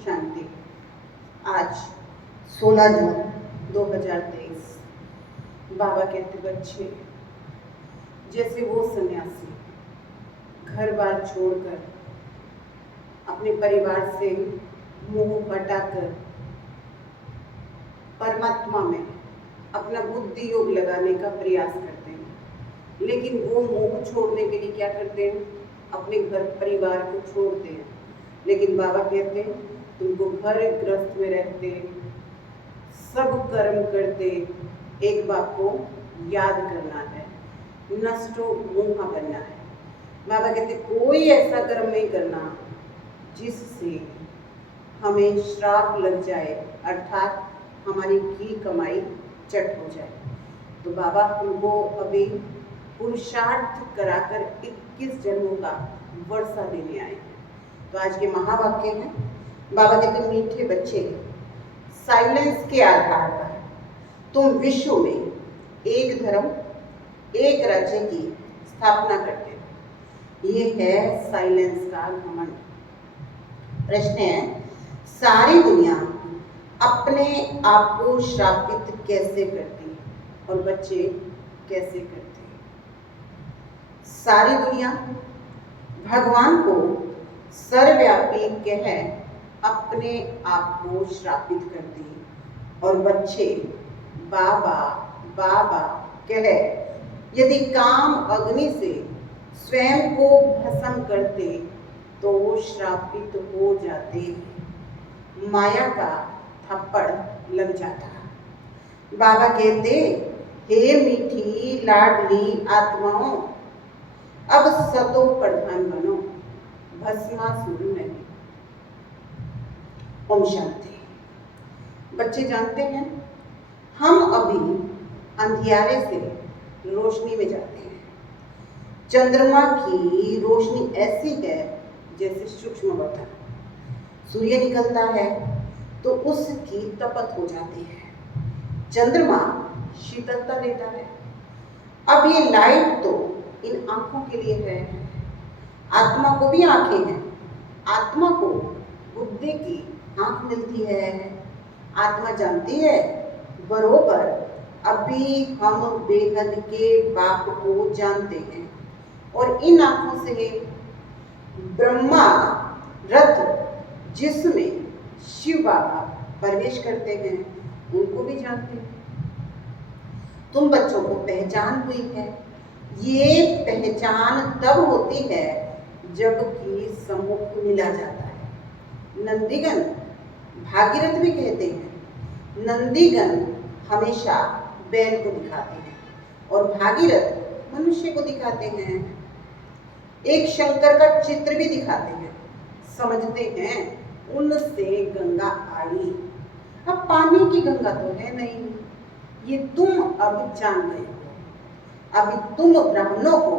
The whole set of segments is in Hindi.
शांति। आज 16 जून 2023। बाबा कहते बच्चे जैसे वो सन्यासी घर बार छोड़कर अपने परिवार से मोह हटाकर परमात्मा में अपना बुद्धि योग लगाने का प्रयास करते हैं, लेकिन वो मोह छोड़ने के लिए क्या करते हैं? अपने घर परिवार को छोड़ते हैं। लेकिन बाबा कहते हैं तुमको घर गृहस्थ में रहते सब कर्म करते एक बात को याद करना है, नष्टो मोहा बनना है। बाबा कहते कोई ऐसा कर्म नहीं करना जिससे हमें श्राप लग जाए, अर्थात हमारी की कमाई चट हो जाए। तो बाबा हमको अभी पुरुषार्थ कराकर 21 जन्मों का वर्षा देने आए हैं। तो आज के महावाक्य हैं, बाबा कहते मीठे बच्चे साइलेंस के आधार पर तुम विश्व में एक धर्म एक राज्य की स्थापना करते हो। ये है साइलेंस का घमंड। प्रश्न है, सारी दुनिया अपने आप को श्रापित कैसे करती है? और बच्चे कैसे करते हैं? सारी दुनिया भगवान को सर्वव्यापी कह अपने आप को श्रापित करती है, और बच्चे बाबा बाबा कह यदि काम अग्नि से स्वयं को भस्म करते तो वो श्रापित हो जाते, माया का थप्पड़ लग जाता। बाबा कहते हे मीठी लाडली आत्माओं, अब सतो प्रधान बनो, भस्मासुर नहीं। ओम शांति। बच्चे जानते हैं हम अभी अंधियारे से रोशनी में जाते हैं। चंद्रमा की रोशनी ऐसी है जैसे सूक्ष्म बता, सूर्य निकलता है तो उसकी तपत हो जाती है, चंद्रमा शीतलता देता है। अब ये लाइट तो इन आंखों के लिए है, आत्मा को भी आंखें हैं, आत्मा को बुद्धि की आंख मिलती है। आत्मा जानती है बरोबर अभी हम बेहद के बाप को जानते हैं, और इन आंखों से ब्रह्मा रथ जिसमें शिव बाबा प्रवेश करते हैं उनको भी जानते हैं। तुम बच्चों को पहचान हुई है। ये पहचान तब होती है जबकि सम्मुख मिला जाता है। नंदीगण भागीरथ भी कहते हैं नंदीगण हमेशा बैल को दिखाते हैं और भागीरथ मनुष्य को दिखाते हैं। एक शंकर का चित्र भी दिखाते हैं, समझते हैं उनसे गंगा आई। अब पानी की गंगा तो है नहीं, ये तुम अब जान गए हो। अभी तुम ब्राह्मणों को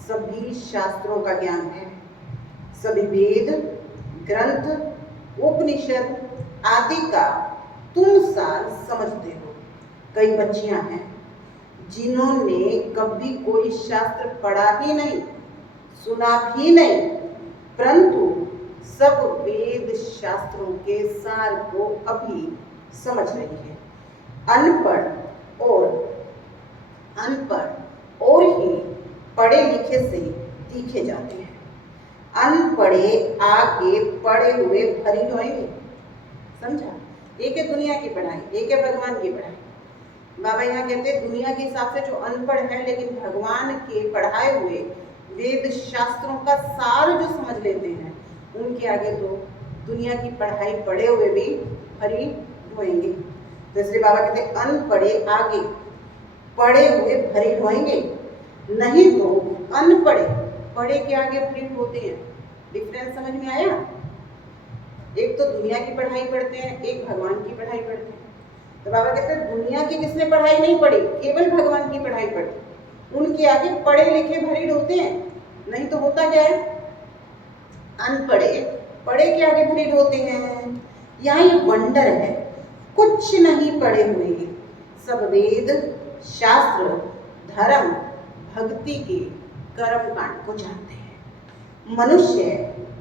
सभी शास्त्रों का ज्ञान है, सभी वेद ग्रंथ उपनिषद आदि का तुम सार समझते हो। कई बच्चियां हैं जिन्होंने कभी कोई शास्त्र पढ़ा ही नहीं, सुना भी नहीं, परंतु सब वेद शास्त्रों के सार को अभी समझ रही है। अनपढ़ और ही पढ़े लिखे से दिखे जाते हैं। अनपढ़े आगे पढ़े हुए भरी होंगे। समझा? एक है दुनिया की पढ़ाई, एक है भगवान की पढ़ाई। बाबा यहाँ कहते हैं दुनिया के हिसाब से जो अनपढ़ है लेकिन भगवान के पढ़ाए हुए वेद शास्त्रों का सार जो समझ लेते हैं, उनके आगे तो दुनिया की पढ़ाई पढ़े हुए भी भरी ढोएंगे। तो इसलिए बाबा कहते हैं अनपढ़े आगे पढ़े हुए भरी ढोएंगे, नहीं तो अनपढ़े पढ़े के आगे भरी होते हैं। डिफरेंस समझ में आया? एक तो दुनिया की पढ़ाई पढ़ते हैं, एक भगवान की पढ़ाई पढ़ते हैं। तो बाबा कहते हैं दुनिया की जिसने पढ़ाई नहीं पढ़ी, केवल भगवान की पढ़ाई पढ़ी, उनके आगे पढ़े लिखे भरी होते हैं। नहीं तो होता क्या है? अनपढ़े पढ़े के आगे भरी होते हैं। यहाँ ये वंडर है, कुछ नहीं पढ़े हुए सब वेद शास्त्र धर्म भक्ति के कर्म कांड को जानते हैं। मनुष्य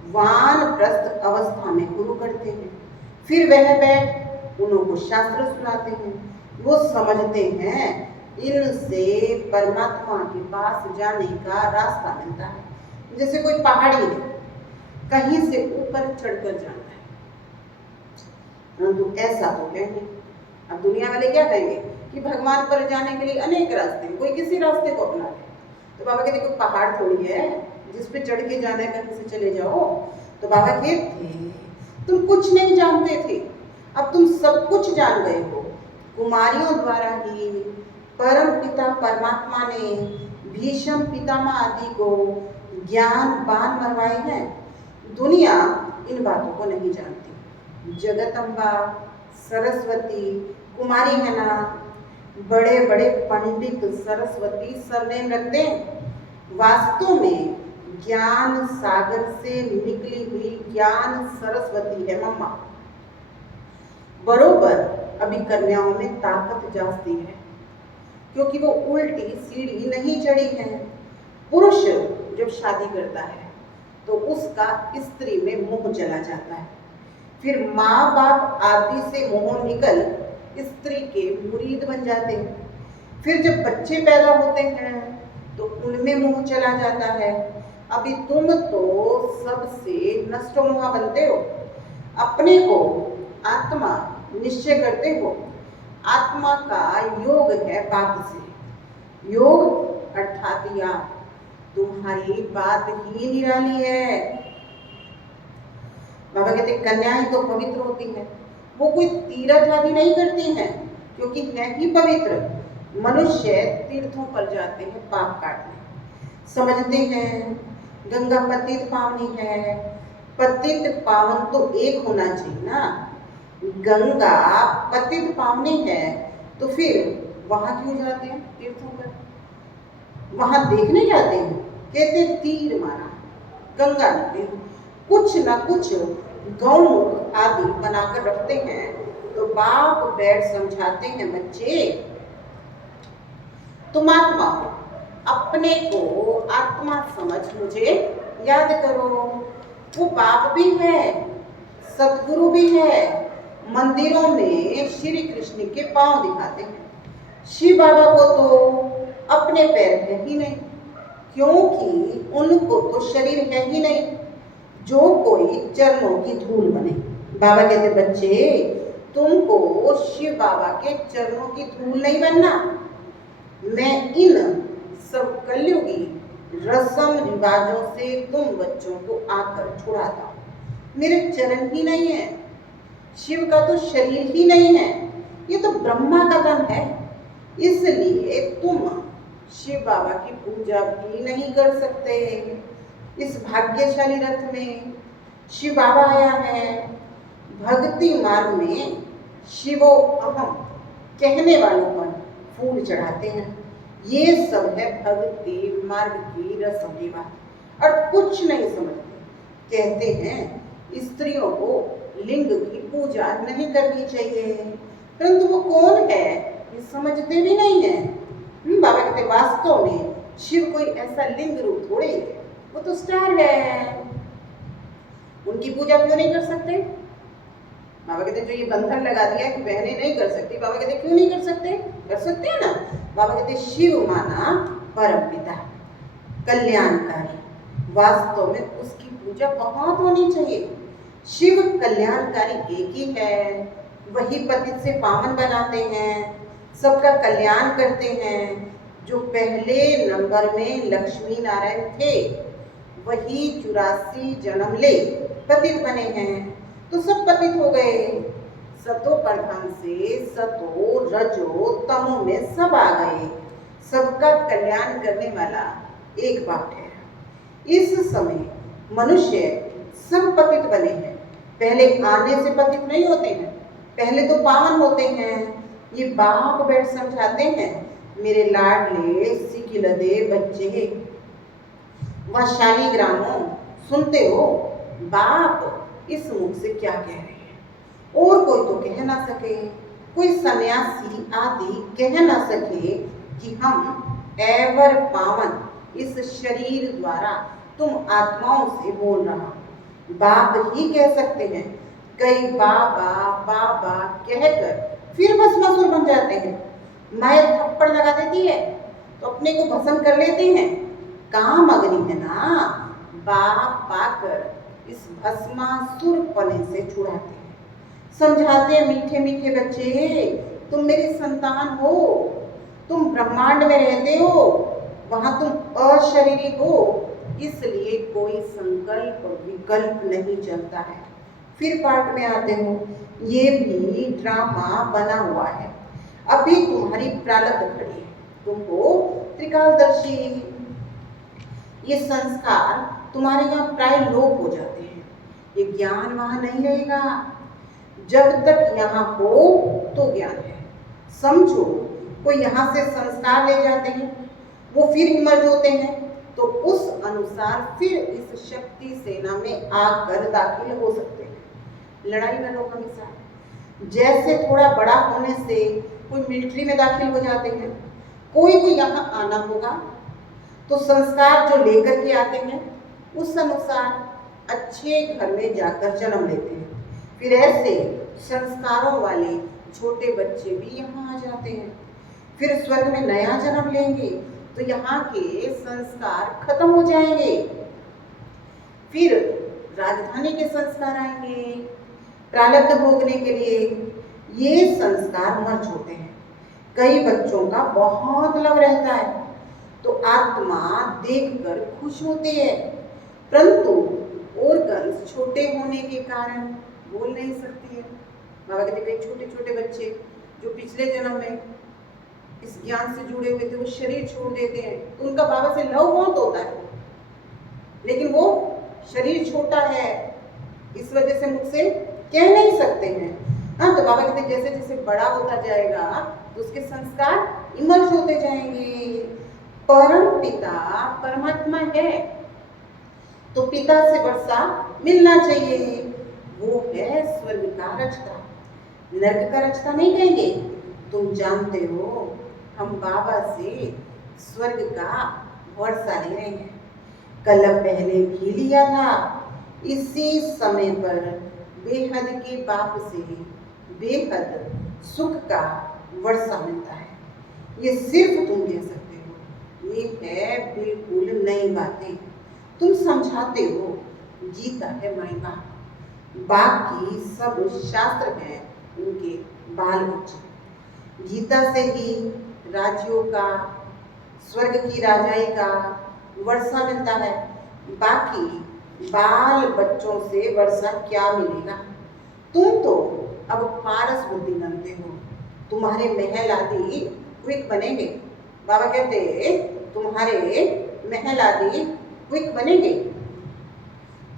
वानप्रस्थ अवस्था में गुरु करते हैं। फिर वह बैठ उनको शास्त्र सुनाते हैं। वो समझते हैं इनसे परमात्मा के पास जाने का रास्ता मिलता है। जैसे कोई पहाड़ी है, कहीं से ऊपर चढ़कर जाना है, परंतु ऐसा तो है नहीं। अब दुनिया वाले क्या कहेंगे कि भगवान पर जाने के लिए अनेक रास्ते हैं, कोई किसी रास्ते को अपना ले। तो बाबा कहते कोई पहाड़ थोड़ी है जिस पे चढ़ के जाना है, कहीं से चले जाओ। तो बाबा कहते तुम कुछ नहीं जानते थे, अब तुम सब कुछ जान गए हो। कुमारियों द्वारा ही परम पिता परमात्मा ने भीष्म पितामह आदि को ज्ञान बाण मरवाए हैं। दुनिया इन बातों को नहीं जानती। जगदम्बा, सरस्वती, कुमारी है ना, बड़े बड़े पंडित सरस्वती सरनेम रखते हैं। वास्तव में ज्ञान सागर से निकली हुई ज्ञान सरस्वती है मम्मा। बरोबर अभी कन्याओं में ताकत जाती है, क्योंकि वो उल्टी सीढ़ी नहीं चढ़ी है। पुरुष जब शादी करता है तो उसका स्त्री में मोह चला जाता है। फिर माँ बाप आदि से मोह निकल स्त्री के मुरीद बन जाते हैं। फिर जब बच्चे पैदा होते हैं तो उनमें मोह चला जाता है। अभी तुम तो सबसे नष्टमोहा बनते हो, अपने को आत्मा निश्चय करते हो। आत्मा का योग है बाप से, योग अर्थात याद। तुम्हारी बात ही निराली है। बाबा कहते कन्याएं तो पवित्र होती हैं, वो कोई तीर्थ आदि नहीं करती हैं, क्योंकि है ही पवित्र। मनुष्य तीर्थों पर जाते हैं पाप काटने, समझते हैं गंगा पतित पावनी है। पतित पावन तो एक होना चाहिए ना। गंगा पतित पावनी है तो फिर वहां क्यों जाते हैं तीर्थों पर? वहां देखने जाते हैं, कहते तीर मारा गंगा नदी, कुछ ना कुछ गौमुख आदि बनाकर रखते हैं। तो बाप बैठ समझाते हैं बच्चे तुम आत्मा हो, अपने को आत्मा समझ मुझे याद करो। वो बाप भी है, सतगुरु भी है। मंदिरों में श्री कृष्ण के पांव दिखाते हैं। शिव बाबा को तो अपने पैर है ही नहीं, क्योंकि उनको तो शरीर है ही नहीं जो कोई चरणों की धूल बने। बाबा कहते बच्चे तुमको शिव बाबा के चरणों की धूल नहीं बनना। मैं इन सब कलयुगी रस्म रिवाजों से तुम बच्चों को आकर छुड़ाता हूँ। मेरे चरण ही नहीं है, शिव का तो शरीर ही नहीं है, ये तो ब्रह्मा का तन है। इसलिए तुम शिव बाबा की पूजा भी नहीं कर सकते। इस भाग्यशाली रथ में शिव बाबा आया है। भक्ति मार्ग में शिवो अहम कहने वालों पर फूल चढ़ाते हैं। ये सब है भक्ति मार्ग की रस्म रिवाज, और कुछ नहीं समझते। कहते हैं स्त्रियों को लिंग की पूजा नहीं करनी चाहिए, परंतु वो कौन है ये समझते भी नहीं है। बाबा कहते वास्तव में शिव कोई ऐसा लिंग रूप थोड़े है, वो तो स्टार है। उनकी पूजा क्यों नहीं कर सकते? बाबा कहते जो ये बंधन लगा दिया कि बहनें नहीं कर सकती, बाबा कहते क्यों नहीं कर सकते? कर सकते हैं ना। बाबा कहते शिव माना परम पिता कल्याणकारी, वास्तव में उसकी पूजा बहुत होनी चाहिए। शिव कल्याणकारी एक ही है, वही पतित से पावन बनाते हैं, सबका कल्याण करते हैं। जो पहले नंबर में लक्ष्मी नारायण थे वही 84 जन्म ले पतित बने हैं, तो सब पतित हो गए। सतो प्रधान से सतो रजो तमो में सब आ गए। सबका कल्याण करने वाला एक बाप है। इस समय मनुष्य सब पतित बने हैं, पहले आने से पतित नहीं होते हैं, पहले तो पावन होते हैं। ये बाप बैठ समझाते हैं मेरे लाडले सिकिलदे बच्चे व शालीग्रामों, सुनते हो बाप इस मुख से क्या कह रहे हैं, और कोई तो कह ना सके, कोई सन्यासी आदि कह ना सके कि हम एवर पावन इस शरीर द्वारा तुम आत्माओं से बोल रहा। बाप ही कह सकते हैं। कई बाबा बाबा कहकर फिर भस्मासुर बन जाते हैं। माया थप्पड़ लगा देती है तो अपने को भस्म कर लेते हैं। काम अग्नि है ना, बाप पाकर इस भस्मासुर पने से छुड़ाते हैं। समझाते हैं, मीठे मीठे बच्चे, तुम मेरी संतान हो, तुम ब्रह्मांड में रहते हो, वहां तुम अशरीरी हो, इसलिए कोई संकल्प विकल्प नहीं चलता है। फिर पार्ट में आते हो, ये भी ड्रामा बना हुआ है, अभी तुम्हारी प्रारब्ध खड़ी है, तुम हो त्रिकालदर्शी। ये संस्कार तुम्हारे यहाँ प्राय लोप हो जाते हैं, ये ज्ञान वहां नहीं रहेगा। जब तक यहाँ हो तो ज्ञान है। समझो, कोई यहाँ से संस्कार ले जाते हैं, वो फिर इमर्ज होते हैं, तो उस अनुसार फिर इस शक्ति सेना में आकर दाखिल हो सकते हैं। लड़ाई में लोग हमेशा जैसे थोड़ा बड़ा होने से कोई मिलिट्री में दाखिल हो जाते हैं, कोई को यहाँ आना होगा तो संस्कार जो लेकर के आते हैं उस अनुसार अच्छे घर में जाकर जन्म लेते हैं। फिर ऐसे संस्कारों वाले छोटे बच्चे भी यहाँ आ जाते हैं। फिर स्वर्ग में नया जन्म लेंगे तो यहाँ के संस्कार खत्म हो जाएंगे, फिर राजधानी के संस्कार आएंगे प्रारब्ध भोगने के लिए। ये संस्कार मर्ज होते हैं। कई बच्चों का बहुत लव रहता है तो आत्मा देखकर खुश होती है, परंतु ऑर्गन्स छोटे होने के कारण बोल नहीं सकती है। बाबा कहते कई छोटे छोटे बच्चे जो पिछले जन्म में इस ज्ञान से जुड़े हुए थे वो शरीर छोड़ देते हैं, तो उनका बाबा से लव बहुत होता है, लेकिन वो शरीर छोटा है इस वजह से मुझसे कह नहीं सकते हैं। हाँ, तो बाबा कहते जैसे जैसे बड़ा होता जाएगा तो उसके संस्कार इमर्ज होते जाएंगे। परम पिता परमात्मा है तो पिता से वर्षा मिलना चाहिए, वो है स्वर्ग का रचता, नर्क का रचता नहीं कहेंगे। तुम जानते हो हम बाबा से स्वर्ग का वर्षा ले रहे हैं, कल पहले भी लिया था। इसी समय पर बेहद के बाप से बेहद सुख का वर्षा मिलता है। ये सिर्फ तुम कह सकते हो, ये है बिल्कुल नई बातें। तुम समझाते हो, गीता है माई बाप, बाकी सब शास्त्र हैं उनके बाल बच्चे। गीता से ही राज्यों का, स्वर्ग की राजाई का वर्षा मिलता है, बाकी बाल बच्चों से वर्षा क्या मिलेगा। तुम तो अब पारस बुद्धि बनते हो, तुम्हारे महल आदि क्विक बनेंगे। बाबा कहते तुम्हारे महल आदि क्विक बनेंगे।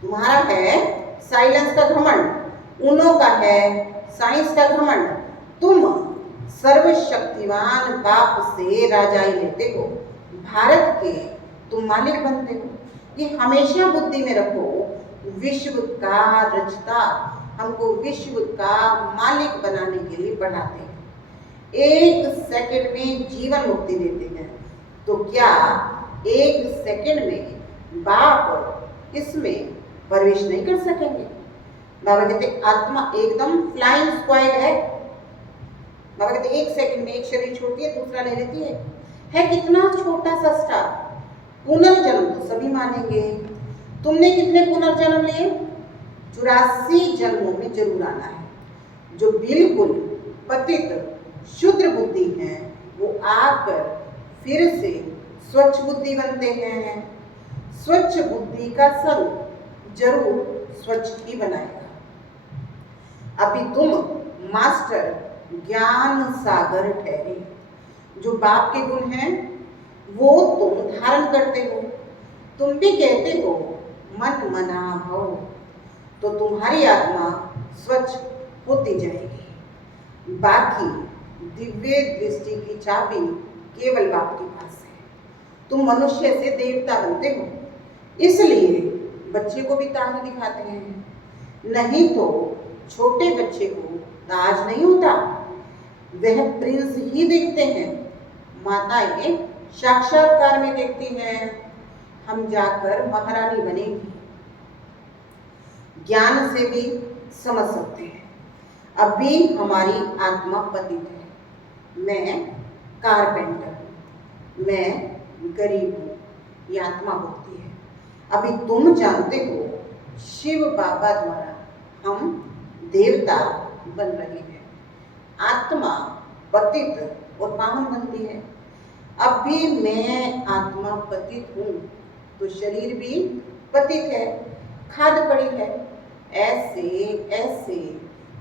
तुम्हारा है साइलेंस का घमंड, उनों का है साइंस का घमंड। तुम सर्वशक्तिवान बाप से राजाई लेते हो, भारत के तुम मालिक बनते हो। ये हमेशा बुद्धि में रखो, विश्व का रचता हमको विश्व का मालिक बनाने के लिए बढ़ाते हैं। 1 सेकंड में जीवन मुक्ति देते हैं, तो क्या 1 सेकंड में बाप इसमें प्रवेश नहीं कर सकेंगे। बाबा कहते आत्मा एकदम फ्लाइंग स्क्वाड है। बाबा कहते 1 सेकंड में एक शरीर छोड़ती है दूसरा ले लेती है कितना छोटा सा स्टार। पुनर्जन्म तो सभी मानेंगे। तुमने कितने पुनर्जन्म लिए? 84 जन्मों में जरूर आना है। जो बिल्कुल पतित शुद्र बुद्धि है वो आकर फिर से स्वच्छ बुद्धि बनते हैं। स्वच्छ बुद्धि का संग जरूर स्वच्छ ही बनाएगा। अभी तुम मास्टर ज्ञान सागर ठहरे, जो बाप के गुण हैं वो तुम धारण करते हो। तुम भी कहते हो मन मना भव, तो तुम्हारी आत्मा स्वच्छ होती जाएगी। बाकी दिव्य दृष्टि की चाबी केवल बाप के पास है। तुम मनुष्य से देवता बनते हो, इसलिए बच्चे को भी ताज दिखाते हैं, नहीं तो छोटे बच्चे को ताज नहीं होता, वह प्रिंस ही देखते हैं। माताएं साक्षात्कार में देखती हैं, हम जाकर महारानी बनेंगी। ज्ञान से भी समझ सकते हैं। अभी हमारी आत्मा पतित है। मैं कारपेंटर हूँ, मैं गरीब हूँ, ये आत्मा होती है। अभी तुम जानते हो शिव बाबा द्वारा हम देवता बन रहे हैं। आत्मा पतित और पावन बनती है। अभी मैं आत्मा पतित हूँ तो शरीर भी पतित है, खाद पड़ी है। ऐसे ऐसे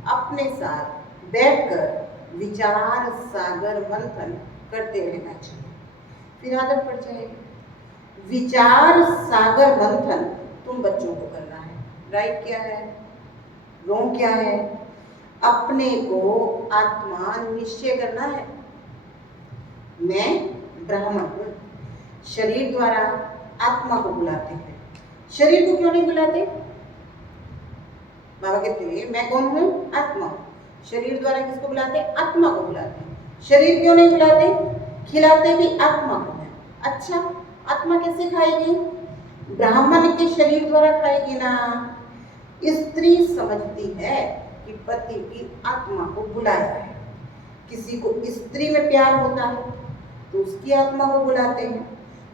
अपने साथ बैठकर विचार सागर मंथन करते रहना चाहिए, फिर आदत पड़ जाएगी। विचार सागर मंथन तुम बच्चों को करना है। राइट क्या है, रॉन्ग क्या है? अपने को आत्मा निश्चय करना है। मैं ब्राह्मण हूँ। शरीर द्वारा आत्मा को बुलाते हैं, शरीर को क्यों नहीं बुलाते? बाबा कहते हैं मैं कौन हूँ? आत्मा। शरीर द्वारा किसको बुलाते? आत्मा को बुलाते हैं। शरीर क्यों नहीं बुलाते? खिलाते भी आत्मा को है। अच्छा, आत्मा कैसे खाएगी? ब्राह्मण के शरीर द्वारा खाएगी ना। स्त्री समझती है कि पति की आत्मा को बुलाया है। किसी को स्त्री में प्यार होता है तो उसकी आत्मा को बुलाते हैं,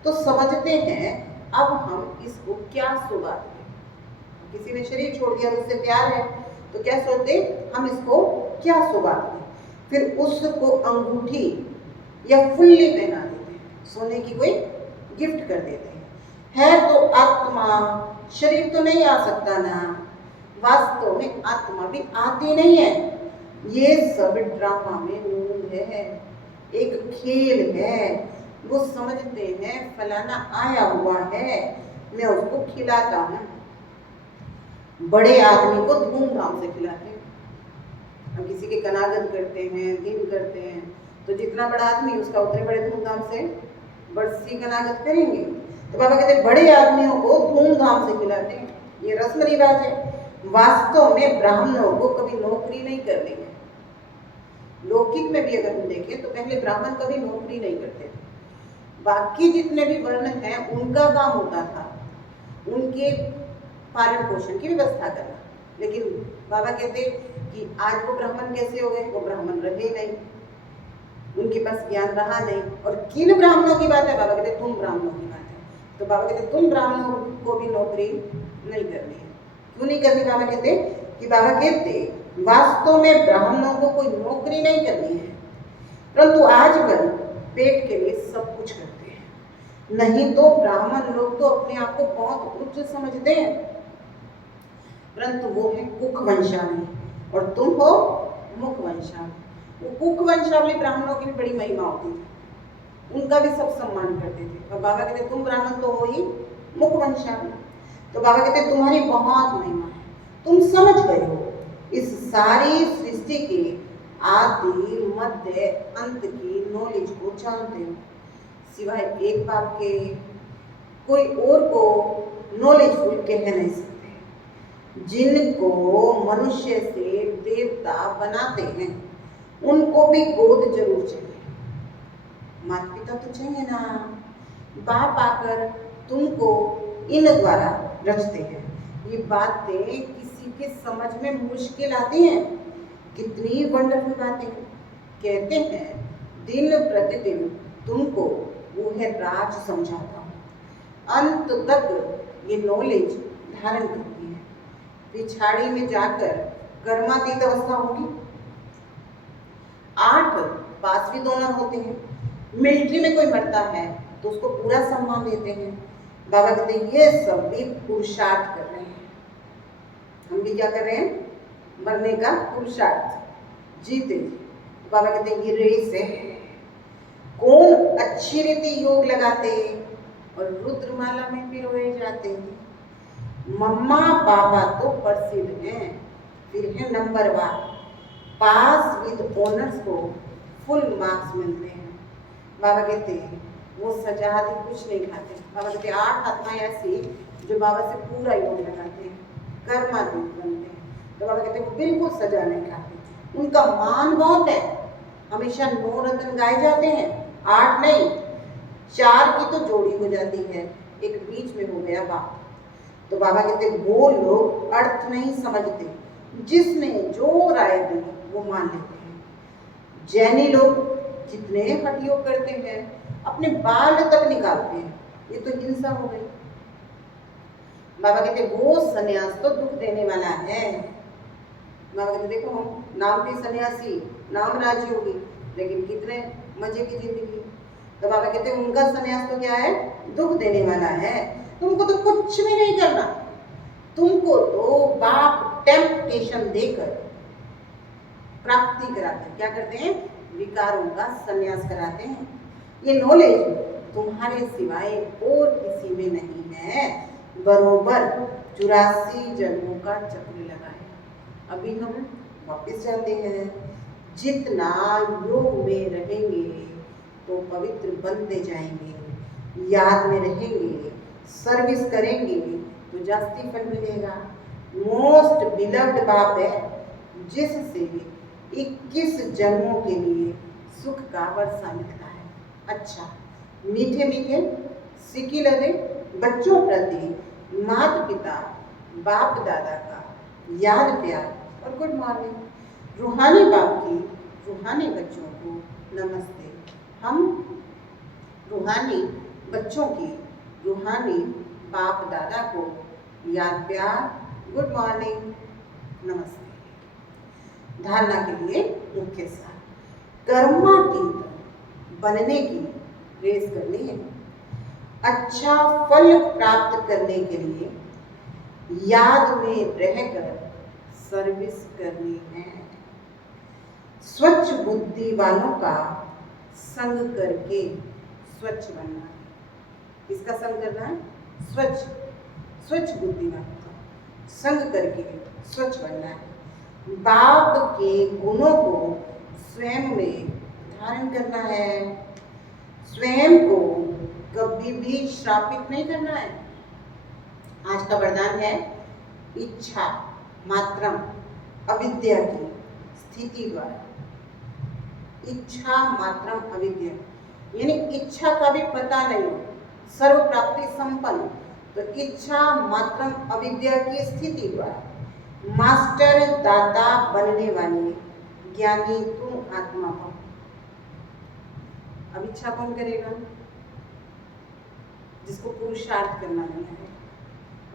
तो समझते हैं अब हम इसको क्या सौगात दें। किसी ने शरीर छोड़ दिया, उससे प्यार है तो क्या सोचते, हम इसको क्या सौगात दें। फिर उसको अंगूठी या फुल्ली पहना देते हैं, सोने की कोई गिफ्ट कर देते हैं। है तो आत्मा, शरीर तो नहीं आ सकता ना। वास्तव में आत्मा भी आती नहीं है। ये सब ड्रामा में मूल है, एक खेल है। वो समझते हैं फलाना आया हुआ है, मैं उसको खिलाता हूँ। बड़े आदमी को धूमधाम से खिलाते हैं। हम किसी के कनागत करते हैं, दिन करते हैं, तो जितना बड़ा आदमी उसका उतने बड़े धूमधाम से बरसी कनागत करेंगे। तो बाबा कहते हैं बड़े आदमियों को धूमधाम से खिलाते हैं, ये रस्म रिवाज है। वास्तव में ब्राह्मणों को कभी नौकरी नहीं करनी है। लौकिक में भी अगर हम देखें तो पहले ब्राह्मण कभी नौकरी नहीं करते थे। बाकी जितने भी वर्ण हैं उनका काम होता था उनके पालन पोषण की व्यवस्था करना। लेकिन बाबा कहते कि आज वो ब्राह्मण कैसे हो गए? वो ब्राह्मण रहे नहीं, उनके पास ज्ञान रहा नहीं। और किन ब्राह्मणों की बात है? बाबा कहते तुम ब्राह्मणों की बात है। तो बाबा कहते तुम ब्राह्मणों को भी नौकरी नहीं करनी है। क्यों नहीं करनी? बाबा कहते कि बाबा कहते वास्तव में ब्राह्मणों को कोई नौकरी नहीं करनी है, परंतु आजकल पेट के लिए सब कुछ करते हैं। नहीं तो ब्राह्मण लोग तो अपने आप को बहुत उच्च समझते हैं, परंतु वो है कुक वंशावली और तुम हो मुख वंशावली। वो कुक वंशावली ब्राह्मणों की भी बड़ी महिमा होती थी, उनका भी सब सम्मान करते थे। और बाबा कहते तुम ब्राह्मण तो हो ही मुख वंशावली। तो बाबा कहते तुम्हारी बहुत महिमा है, तुम समझ गए हो इस सारी सृष्टि के आदि मध्य अंत की नॉलेज को जानते हो। सिवाय एक बात के कोई और को नॉलेजफुल कह नहीं सकते। जिनको मनुष्य से देवता बनाते हैं उनको भी गोद जरूर चाहिए, माता पिता तो चाहिए ना। बाप आकर तुमको इन द्वारा रचते हैं। ये बातें किसी के समझ में मुश्किल आती हैं। कितनी वंडरफुल बातें कहते हैं, दिन प्रतिदिन तुमको वो है राज समझाता हूँ। अंत तक ये नॉलेज धारण करती है। पिछाड़ी में जाकर कर्मातीत अवस्था होगी। 8 पांचवी डोनर होते हैं। मिलिट्री में कोई मरता है तो उसको पूरा सम्मान देते हैं। बाबा कहते हैं ये सब भी पुरुषार्थ कर रहे हैं। हम भी क्या कर रहे हैं? मरने का पुरुषार्थ, जीते। बाबा कहते हैं ये रेस है। कौन अच्छी रीति योग लगाते और रुद्रमाला में भी रोए जाते हैं। मम्मा पापा तो प्रसिद्ध हैं, फिर है नंबर 1, पास विद ऑनर्स को फुल मार्क्स मिलते हैं। बाबा कहते हैं वो सजा आदि कुछ नहीं खाते। बाबा कहते हैं 8 आत्माएं ऐसी जो बाबा से पूरा योग लगाते हैं, कर्मातीत बनते हैं। तो बाबा कहते हैं वो बिल्कुल सजा नहीं खाते। उनका मान बहुत है। हमेशा 9 रत्न गाए जाते हैं, 8 नहीं, 4 की तो जोड़ी हो जाती है, एक बीच में हो गया बाप। तो बाबा कहते वो लोग अर्थ नहीं समझते, जिसने जो राय दी वो मान लेते हैं। जैनी लोग कितने हठयोग करते हैं, अपने बाल तक निकालते हैं, ये तो हिंसा हो गई। बाबा कहते वो सन्यास तो दुख देने वाला है। बाबा कहते देखो हम नाम भी सन्यासी, नाम राजयोगी, लेकिन कितने मजे की जिंदगी। तो बाबा कहते उनका सन्यास तो क्या है, दुख देने वाला है। तुमको तो कुछ भी नहीं करना, तुमको तो बाप टेम्पटेशन देकर प्राप्ति कराते, क्या करते हैं, विकारों का सन्यास कराते हैं। ये नॉलेज तुम्हारे सिवाय और किसी में नहीं है। बरोबर 84 जन्मों का चक्र लगा है। अभी हम वापस जाते हैं। जितना योग में रहेंगे तो पवित्र बनते जाएंगे, याद में रहेंगे, सर्विस करेंगे तो जास्ती फल मिलेगा। मोस्ट बिलव्ड बाप है जिससे 21 जन्मों के लिए सुख का वर्षा मिलता है। अच्छा, मीठे मीठे सिक्की लगे बच्चों प्रति माता पिता बाप दादा का याद प्यार और गुड मॉर्निंग। रूहानी बाप की रूहानी बच्चों को नमस्ते। हम रूहानी बच्चों की रूहानी बाप दादा को याद प्यार, गुड मॉर्निंग, नमस्ते। धारणा के लिए मुख्य सार, कर्मातीत बनने की रेस करनी है। अच्छा फल प्राप्त करने के लिए याद में रहकर सर्विस करनी है। स्वच्छ बुद्धि वालों का संग करके स्वच्छ बनना है। किसका संग करना है, स्वच्छ बुद्धि वालों का संग करके स्वच्छ बनना है। बाप के गुणों को स्वयं में धारण करना है। स्वयं को कभी भी श्रापित नहीं करना है। आज का वरदान है इच्छा मात्रम अविद्या की स्थिति द्वारा। इच्छा मात्रम अविद्या यानी इच्छा का भी पता नहीं हो, सर्व प्राप्ति संपन्न, तो इच्छा मात्रम अविद्या की स्थिति द्वारा मास्टर दाता बनने वाले ज्ञानी तुम आत्मा हो। अब इच्छा कौन करेगा, जिसको पुरुषार्थ करना नहीं है।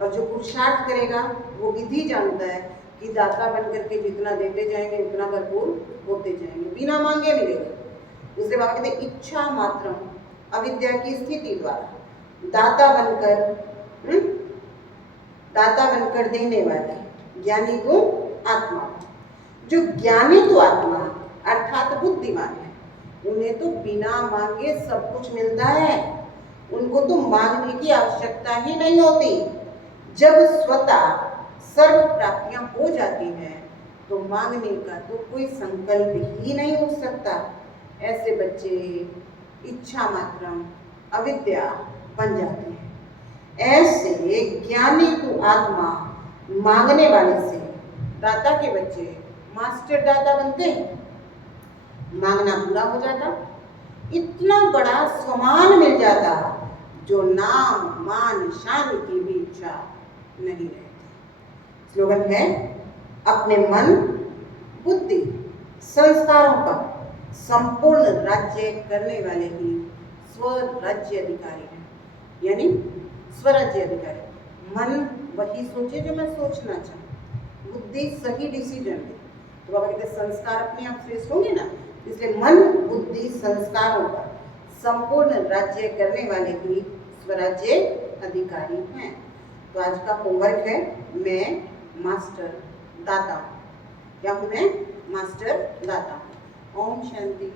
और जो पुरुषार्थ करेगा वो विधि जानता है कि दाता बन करके जितना देते जाएंगे उतना भरपूर होते जाएंगे, बिना मांगे मिलेगा। दूसरे बाबा कहते इच्छा मात्रम अविद्या की स्थिति द्वारा दाता बनकर देने वाले ज्ञानी तो आत्मा। जो ज्ञानी तो आत्मा अर्थात बुद्धिमान है, उन्हें तो बिना मांगे सब कुछ मिलता है। उनको तो मांगने की आवश्यकता ही नहीं होती। जब स्वतः सर्व प्राप्तियां हो जाती हैं तो मांगने का तो कोई संकल्प ही नहीं हो सकता। ऐसे बच्चे इच्छा मात्रम अविद्या बन जाते हैं। ऐसे ज्ञानी तो आत्मा मांगने वाले से दाता के बच्चे मास्टर दाता बनते हैं। मांगना पूरा हो जाता, इतना बड़ा सम्मान मिल जाता जो नाम मान शान की भी इच्छा नहीं रहती। स्लोगन है अपने मन बुद्धि संस्कारों पर संपूर्ण राज्य करने वाले ही स्वराज्य अधिकारी हैं। यानी स्वराज्य अधिकारी, मन वही सोचे जो मैं सोचना चाहूँ, बुद्धि सही डिसीजन ले। तो बाबा कहते संस्कार अपने आप श्रेष्ठ होंगे ना, इसलिए मन बुद्धि संस्कारों पर संपूर्ण राज्य करने वाले ही स्वराज्य अधिकारी हैं। तो आज का होमवर्क है, मैं मास्टर दाता हूँ। क्या हूँ मैं? मास्टर दाता। ओम शांति।